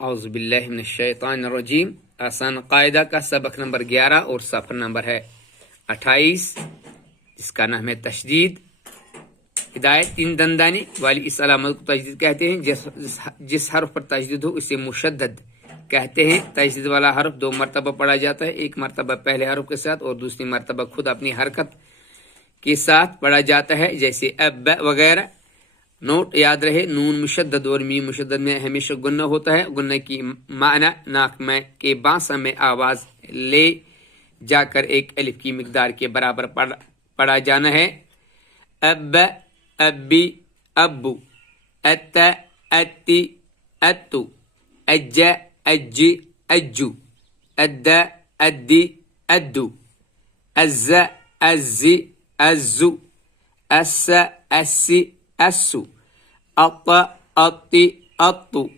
اعوذ باللہ من الشیطان الرجیم۔ آسان قاعدہ کا سبق نمبر 11 اور صفحہ نمبر ہے 28، جس کا نام ہے تشدید۔ ہدایت تین دندانی والی اس علامت کو تشدید کہتے ہیں۔ جس حرف پر تشدید ہو اسے مشدد کہتے ہیں۔ تشدید والا حرف 2 مرتبہ پڑھا جاتا ہے، ایک مرتبہ پہلے حرف کے ساتھ اور دوسری مرتبہ خود اپنی حرکت کے ساتھ پڑھا جاتا ہے، جیسے اب وغیرہ۔ نوٹ یاد رہے، نون مشدد اور میم مشدد میں ہمیشہ گنہ ہوتا ہے۔ گنہ کی معنی ناک میں کے بانسا میں آواز لے جا کر ایک الف کی مقدار کے برابر پڑھا جانا ہے۔ اب، ابی، ابو، ات، اتی، اتو، اج، اجی، اجو، اد، ادی، ادو، از، ازی، ازو، اس، اسی، اسو، اط، اطی، اطو۔